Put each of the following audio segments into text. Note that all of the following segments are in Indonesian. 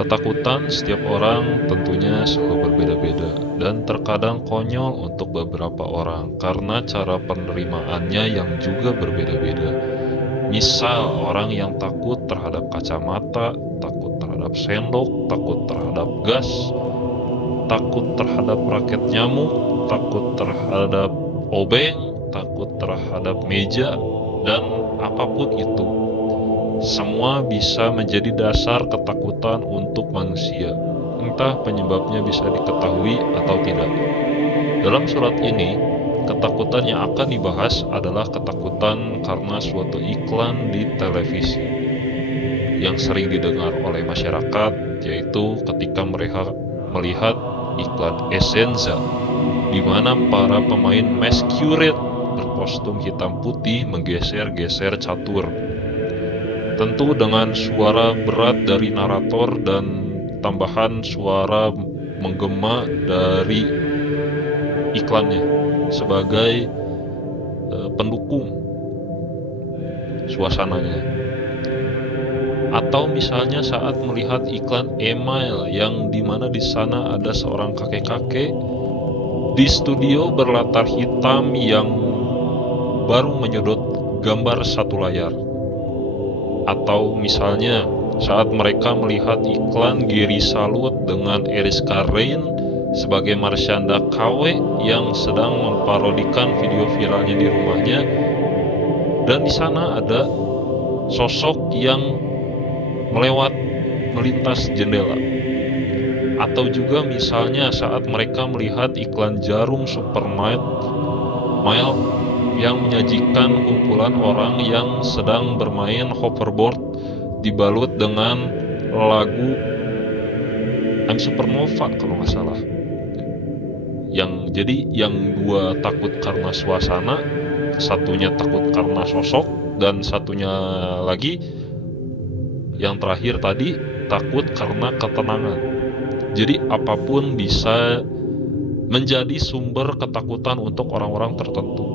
Ketakutan setiap orang tentunya selalu berbeda-beda dan terkadang konyol untuk beberapa orang karena cara penerimaannya yang juga berbeda-beda. Misal, orang yang takut terhadap kacamata, takut terhadap sendok, takut terhadap gas, takut terhadap raket nyamuk, takut terhadap obeng, takut terhadap meja, dan apapun itu. Semua bisa menjadi dasar ketakutan untuk manusia, entah penyebabnya bisa diketahui atau tidak. Dalam surat ini, ketakutan yang akan dibahas adalah ketakutan karena suatu iklan di televisi yang sering didengar oleh masyarakat, yaitu ketika mereka melihat iklan Essenza, di mana para pemain masquerade berkostum hitam putih menggeser-geser catur. Tentu dengan suara berat dari narator dan tambahan suara menggema dari iklannya sebagai pendukung suasananya. Atau misalnya saat melihat iklan email yang dimana di sana ada seorang kakek-kakek di studio berlatar hitam yang baru menyedot gambar satu layar. Atau misalnya saat mereka melihat iklan Geri Salut dengan Eriska Rein sebagai Marshanda KW yang sedang memparodikan video viralnya di rumahnya, dan di sana ada sosok yang melintas jendela. Atau juga misalnya saat mereka melihat iklan jarum Super Mile yang menyajikan kumpulan orang yang sedang bermain hoverboard dibalut dengan lagu I'm Supernova kalau nggak salah. Yang dua takut karena suasana, satunya takut karena sosok, dan satunya lagi yang terakhir tadi takut karena ketenangan. Jadi apapun bisa menjadi sumber ketakutan untuk orang-orang tertentu.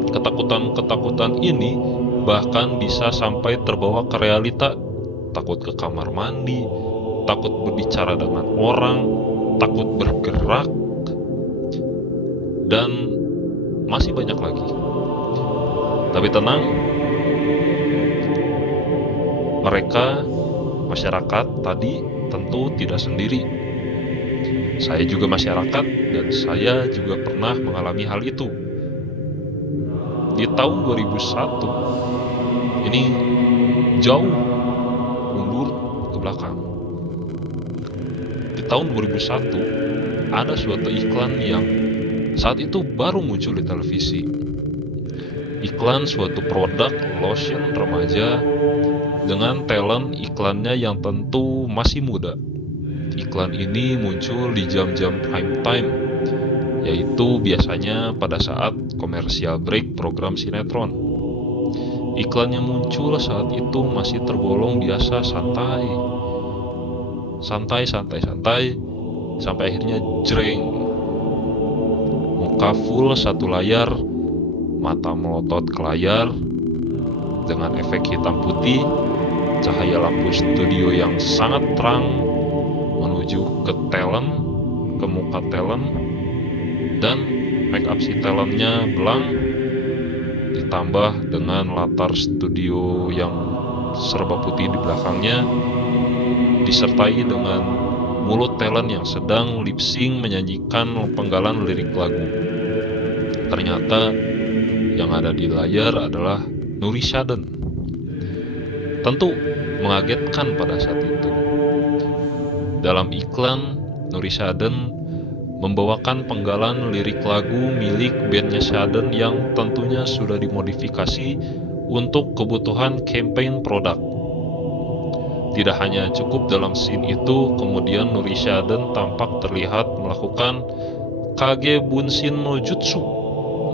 Ketakutan-ketakutan ini bahkan bisa sampai terbawa ke realita. Takut ke kamar mandi, takut berbicara dengan orang, takut bergerak, dan masih banyak lagi. Tapi tenang, mereka, masyarakat tadi tentu tidak sendiri. Saya juga masyarakat dan saya juga pernah mengalami hal itu. Di tahun 2001, ini jauh mundur ke belakang. Di tahun 2001, ada suatu iklan yang saat itu baru muncul di televisi. Iklan suatu produk lotion remaja dengan talent iklannya yang tentu masih muda. Iklan ini muncul di jam-jam prime time, yaitu biasanya pada saat komersial break program sinetron. Iklan yang muncul saat itu masih tergolong biasa, santai, sampai akhirnya jreng. Muka full satu layar, mata melotot ke layar, dengan efek hitam putih, cahaya lampu studio yang sangat terang menuju ke muka talent, dan make up si talentnya belang, ditambah dengan latar studio yang serba putih di belakangnya, disertai dengan mulut talent yang sedang lip sync menyanyikan penggalan lirik lagu. Ternyata yang ada di layar adalah Nuri Shaden. Tentu mengagetkan pada saat itu. Dalam iklan, Nuri Shaden membawakan penggalan lirik lagu milik bandnya Shaden yang tentunya sudah dimodifikasi untuk kebutuhan campaign produk. Tidak hanya cukup dalam scene itu, kemudian Nuri Shaden tampak terlihat melakukan Kage Bunshin no Jutsu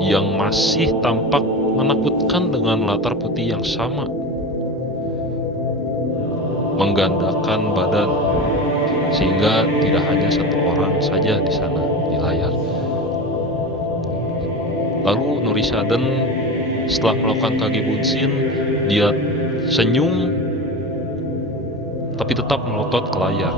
yang masih tampak menakutkan dengan latar putih yang sama, menggandakan badan, sehingga tidak hanya satu orang saja di sana di layar. Lalu Nuri Shaden setelah melakukan Kage Bunshin, dia senyum tapi tetap melotot ke layar.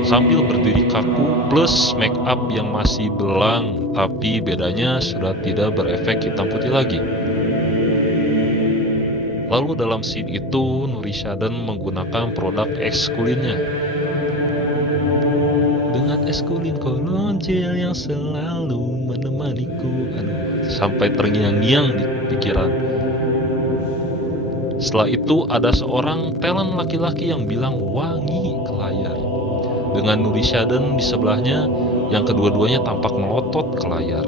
Sambil berdiri kaku plus make up yang masih belang, tapi bedanya sudah tidak berefek hitam putih lagi. Lalu dalam scene itu, Nurishaden menggunakan produk eskulinnya. Dengan eskulin kolonjel yang selalu menemaniku. Sampai terngiang-ngiang di pikiran. Setelah itu ada seorang talent laki-laki yang bilang wangi ke layar. Dengan Nurishaden di sebelahnya yang kedua-duanya tampak melotot ke layar.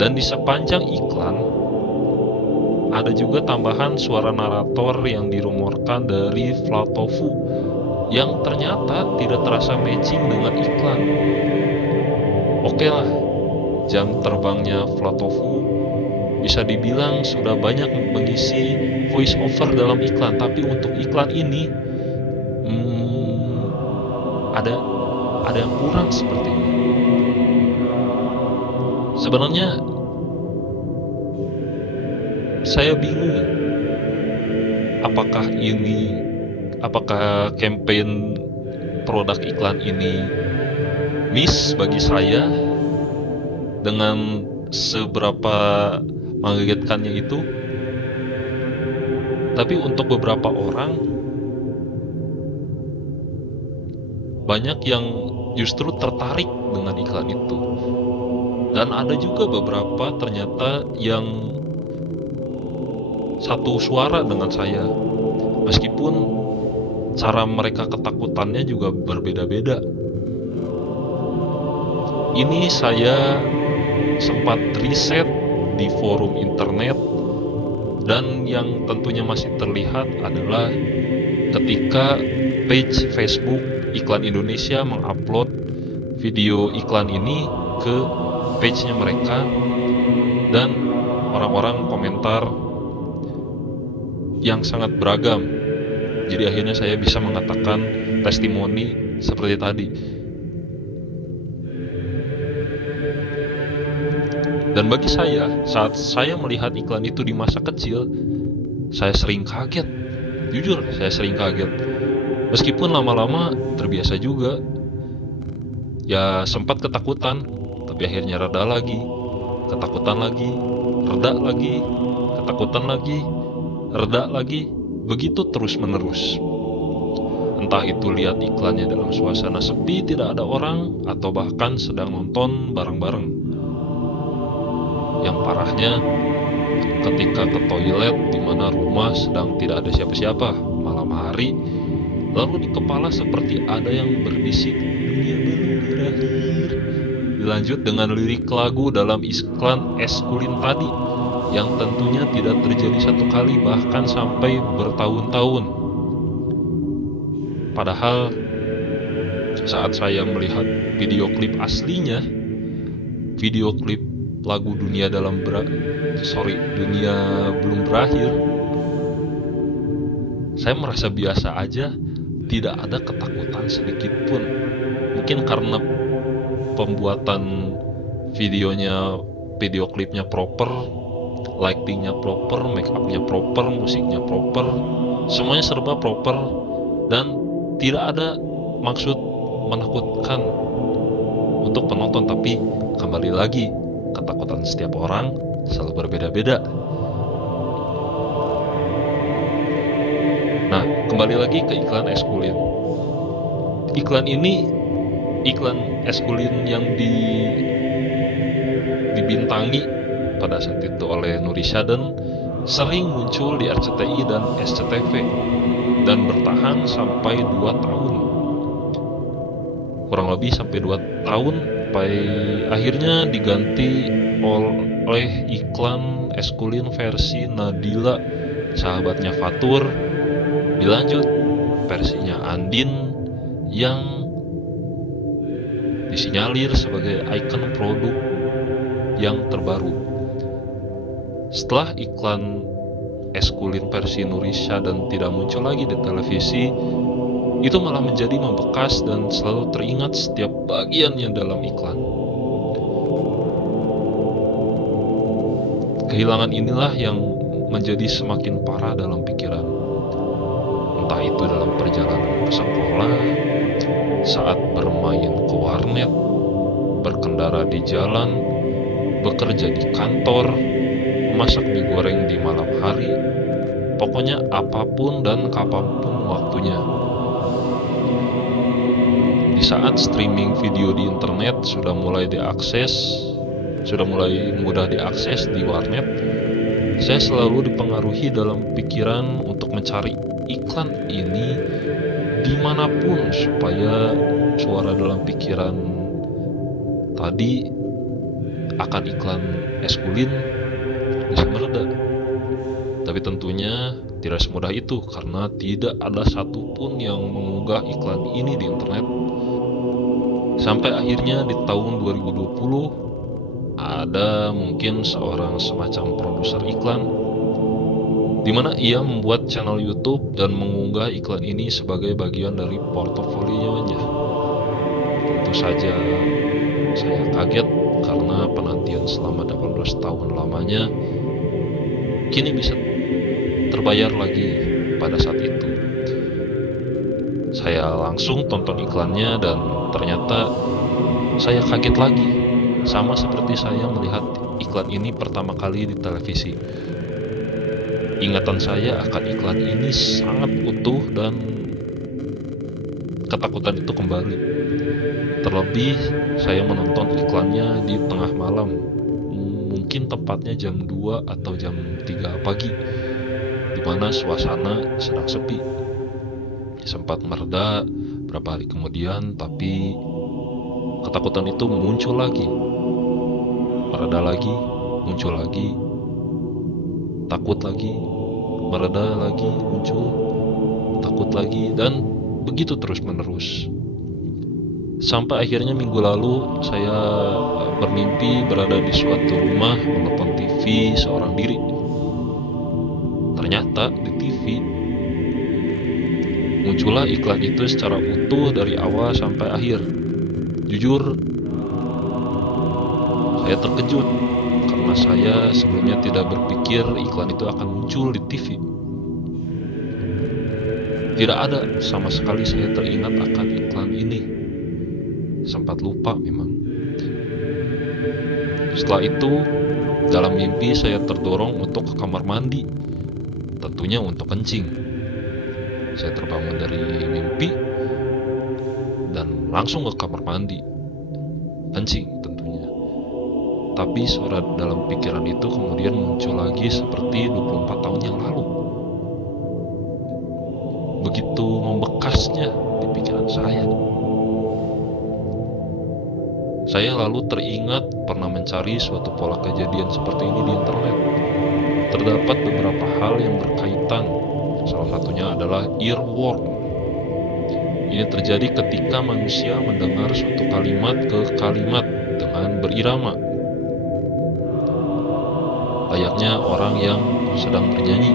Dan di sepanjang iklan ada juga tambahan suara narator yang dirumorkan dari Flatofu yang ternyata tidak terasa matching dengan iklan. Oke lah, jam terbangnya Flatofu bisa dibilang sudah banyak mengisi voice over dalam iklan, tapi untuk iklan ini ada yang kurang seperti ini. Sebenarnya saya bingung, apakah campaign produk iklan ini miss bagi saya dengan seberapa mengagetkannya itu. Tapi untuk beberapa orang banyak yang justru tertarik dengan iklan itu, dan ada juga beberapa ternyata yang satu suara dengan saya, meskipun cara mereka ketakutannya juga berbeda-beda. Ini saya sempat riset di forum internet, dan yang tentunya masih terlihat adalah ketika page Facebook Iklan Indonesia mengupload video iklan ini ke page-nya mereka, dan orang-orang komentar yang sangat beragam. Jadi akhirnya saya bisa mengatakan testimoni seperti tadi. Dan bagi saya, saat saya melihat iklan itu di masa kecil, saya sering kaget. Jujur, saya sering kaget. Meskipun lama-lama terbiasa juga. Ya sempat ketakutan, tapi akhirnya reda lagi. Ketakutan lagi, reda lagi, ketakutan lagi, reda lagi. Begitu terus-menerus. Entah itu lihat iklannya dalam suasana sepi, tidak ada orang, atau bahkan sedang nonton bareng-bareng. Yang parahnya, ketika ke toilet di mana rumah sedang tidak ada siapa-siapa malam hari, lalu di kepala seperti ada yang berbisik, dunia belum berakhir. Dilanjut dengan lirik lagu dalam iklan eskulin tadi, yang tentunya tidak terjadi satu kali, bahkan sampai bertahun-tahun. Padahal saat saya melihat video klip aslinya, video klip lagu dunia belum berakhir, saya merasa biasa aja, tidak ada ketakutan sedikit pun. Mungkin karena pembuatan video klipnya proper, lightingnya proper, make upnya proper, musiknya proper, semuanya serba proper, dan tidak ada maksud menakutkan untuk penonton. Tapi kembali lagi, ketakutan setiap orang selalu berbeda-beda. Nah, kembali lagi ke iklan eskulin. Iklan ini, iklan eskulin yang dibintangi pada saat itu oleh Nurishaden, sering muncul di RCTI dan SCTV dan bertahan sampai 2 tahun. Kurang lebih sampai 2 tahun, sampai akhirnya diganti oleh iklan eskulin versi Nadila, sahabatnya Fatur. Dilanjut versinya Andin yang disinyalir sebagai ikon produk yang terbaru. Setelah iklan eskulin versi Nurishaden tidak muncul lagi di televisi, itu malah menjadi membekas dan selalu teringat setiap bagiannya dalam iklan. Kehilangan inilah yang menjadi semakin parah dalam pikiran. entah itu dalam perjalanan ke sekolah, saat bermain ke warnet, berkendara di jalan, bekerja di kantor, memasak mie goreng di malam hari, pokoknya apapun dan kapanpun waktunya. Di saat streaming video di internet sudah mulai mudah diakses di warnet, saya selalu dipengaruhi dalam pikiran untuk mencari iklan ini dimanapun supaya suara dalam pikiran tadi akan iklan es kulin bisa mereda. Tapi tentunya tidak semudah itu, karena tidak ada satupun yang mengunggah iklan ini di internet. Sampai akhirnya di tahun 2020 ada mungkin seorang semacam produser iklan di mana ia membuat channel YouTube dan mengunggah iklan ini sebagai bagian dari portofolionya. Tentu saja saya kaget karena penantian selama 18 tahun lamanya kini bisa terbayar lagi pada saat itu. Saya langsung tonton iklannya dan ternyata saya kaget lagi, sama seperti saya melihat iklan ini pertama kali di televisi. Ingatan saya akan iklan ini sangat utuh dan ketakutan itu kembali. Terlebih saya menonton iklannya di tengah malam, mungkin tepatnya jam 2 atau jam 3 pagi, di mana suasana sedang sepi. Sempat mereda beberapa hari kemudian, tapi ketakutan itu muncul lagi, mereda lagi, muncul lagi, takut lagi, mereda lagi, muncul, takut lagi, dan begitu terus menerus. Sampai akhirnya minggu lalu saya bermimpi berada di suatu rumah menonton TV seorang diri. Ternyata di TV muncullah iklan itu secara utuh dari awal sampai akhir. Jujur, saya terkejut karena saya sebelumnya tidak berpikir iklan itu akan muncul di TV. Tidak ada sama sekali saya teringat akan iklan ini. Sempat lupa memang. Setelah itu, dalam mimpi saya terdorong untuk ke kamar mandi, tentunya untuk kencing. Saya terbangun dari mimpi dan langsung ke kamar mandi, kencing tentunya. Tapi suara dalam pikiran itu kemudian muncul lagi seperti 24 tahun yang lalu. Begitu membekasnya di pikiran saya. Saya lalu teringat pernah mencari suatu pola kejadian seperti ini di internet. Terdapat beberapa hal yang berkaitan. Salah satunya adalah earworm. Ini terjadi ketika manusia mendengar suatu kalimat ke kalimat dengan berirama, layaknya orang yang sedang bernyanyi.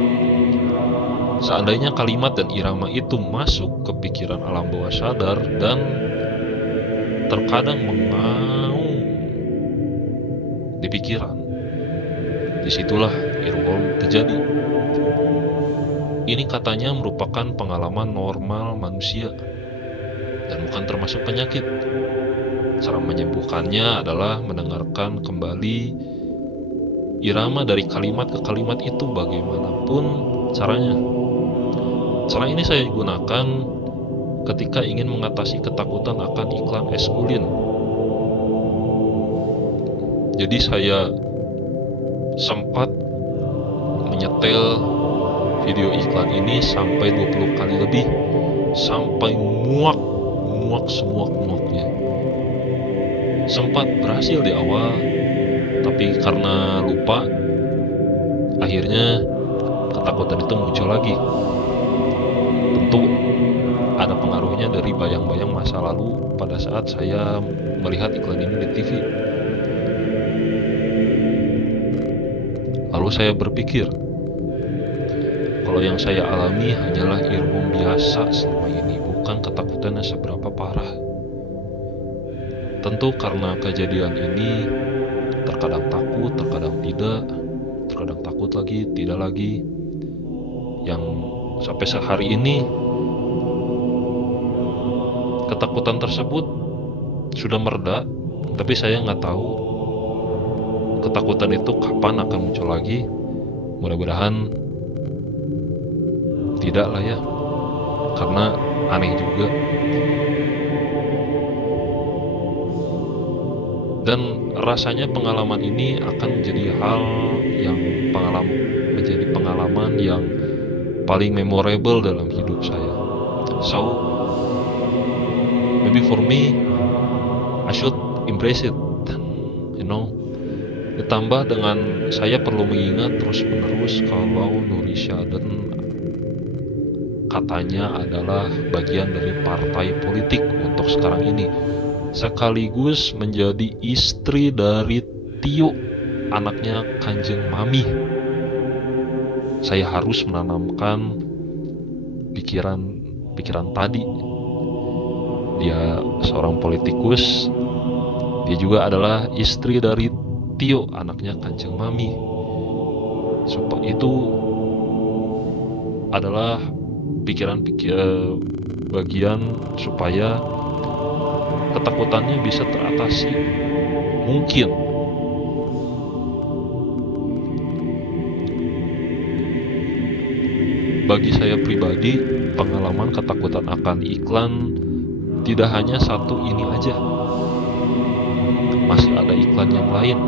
Seandainya kalimat dan irama itu masuk ke pikiran alam bawah sadar dan terkadang mengaum di pikiran, disitulah earworm terjadi. Ini katanya merupakan pengalaman normal manusia dan bukan termasuk penyakit. Cara menyembuhkannya adalah mendengarkan kembali irama dari kalimat ke kalimat itu bagaimanapun caranya. Cara ini saya gunakan ketika ingin mengatasi ketakutan akan iklan es kulin. Jadi saya sempat menyetel video iklan ini sampai 20 kali lebih, sampai muak semuak-muaknya. Sempat berhasil di awal, tapi karena lupa, akhirnya ketakutan itu muncul lagi. Tentu ada pengaruhnya dari bayang-bayang masa lalu pada saat saya melihat iklan ini di TV. Lalu saya berpikir, kalau yang saya alami hanyalah earworm biasa selama ini, bukan ketakutan yang seberapa parah. Tentu karena kejadian ini, terkadang takut, terkadang tidak, terkadang takut lagi, tidak lagi. Yang sampai sehari ini ketakutan tersebut sudah mereda, tapi saya nggak tahu ketakutan itu kapan akan muncul lagi. Mudah-mudahan tidak lah ya, karena aneh juga. Dan rasanya pengalaman ini akan menjadi hal yang menjadi pengalaman yang paling memorable dalam hidup saya. So maybe for me, I should embrace it, you know. Ditambah dengan saya perlu mengingat terus-menerus kalau Nuri Syaden katanya adalah bagian dari partai politik untuk sekarang ini, sekaligus menjadi istri dari Tio, anaknya Kanjeng Mami. Saya harus menanamkan pikiran tadi. Dia seorang politikus, dia juga adalah istri dari Tio, anaknya Kanjeng Mami. Supaya itu adalah bagian supaya ketakutannya bisa teratasi. Mungkin bagi saya pribadi, pengalaman ketakutan akan iklan tidak hanya satu ini aja. Masih ada iklan yang lain,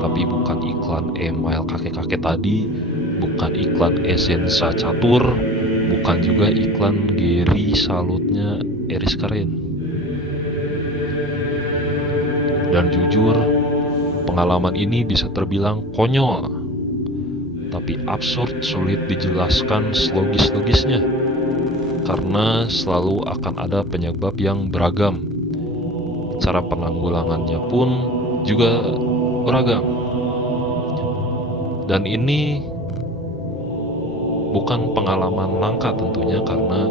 tapi bukan iklan email kakek-kakek tadi, bukan iklan Esensa Catur, bukan juga iklan Geri salutnya Eris Karen. Dan jujur, pengalaman ini bisa terbilang konyol, tapi absurd, sulit dijelaskan logis-logisnya, karena selalu akan ada penyebab yang beragam. Cara penanggulangannya pun juga beragam. Dan ini bukan pengalaman langka tentunya, karena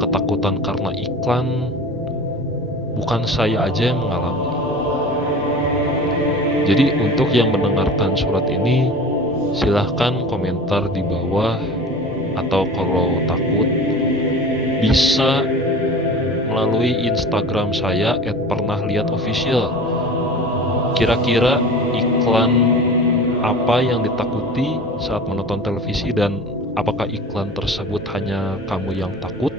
ketakutan karena iklan bukan saya aja yang mengalami. Jadi untuk yang mendengarkan surat ini, silahkan komentar di bawah, atau kalau takut bisa melalui Instagram saya @pernahlihatofficial. Kira-kira iklan apa yang ditakuti saat menonton televisi, dan apakah iklan tersebut hanya kamu yang takut